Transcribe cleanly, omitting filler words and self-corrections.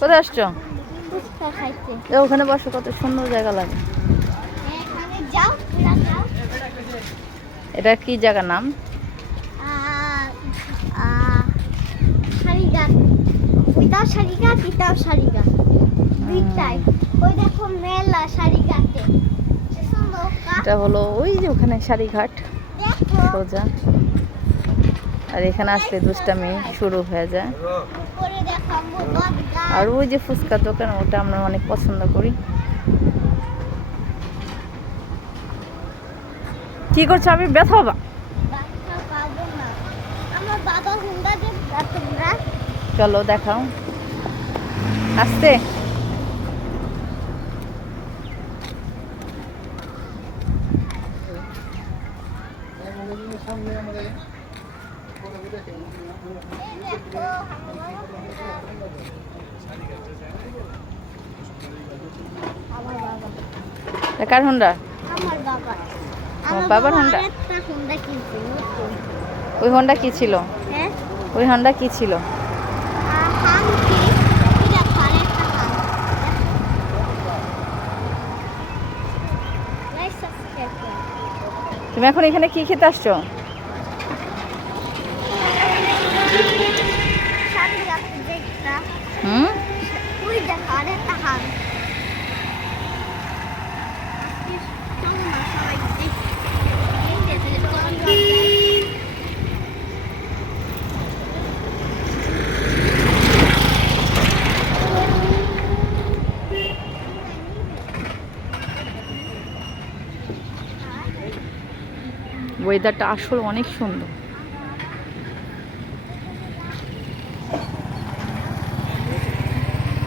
কোথায় আসছো? ফুচকা খাইতে। ওখানে বসো, কত সুন্দর জায়গা লাগে। এখানে যাও, তোরা যাও। এটা কি জায়গার নাম? শাড়িঘাট। ওইটাও শাড়িঘাট, এটাও শাড়িঘাট, দুইটাই। ওই দেখো মেলা শাড়িঘাটে। এটা হলো ওই যে ওখানে শাড়িঘাট দেখো সোজা। আর এখানে আসলে দুষ্টামি শুরু হয়ে যায়। উপরে দেখো বটগাছ। আর ওই যে ফুচকা দোকান, ওটা আমরা অনেক পছন্দ করি। কি করছো? আমি ব্যথা হবা। বাচ্চা পাবো না। আমার বাবা হুন্ডা দিয়ে তোমরা চলো দেখাও আসতে। এই দেখো আমার বাবা। কার হোন্ডা? আমার বাবা। তোমার বাবার হোন্ডা? আরেকটা হুন্ডা কিনছে নতুন। ওই হোন্ডা কি ছিল? হ্যাঁ, ওই হোন্ডা কি ছিল? হাঙ্কি। এই দেখো আরেকটা হাঙ্ক। লাইক সাবস্ক্রাইব করো। তুমি এখন এখানে কি খেতে আসছো? সাথে রাখতে দেখটা। হুম, ওই দেখো আরেকটা হাঙ্ক। আজকে চলো না সবাই দেখি। এই দেখো কোন জায়গায়। ওয়েদারটা আসলে অনেক সুন্দর।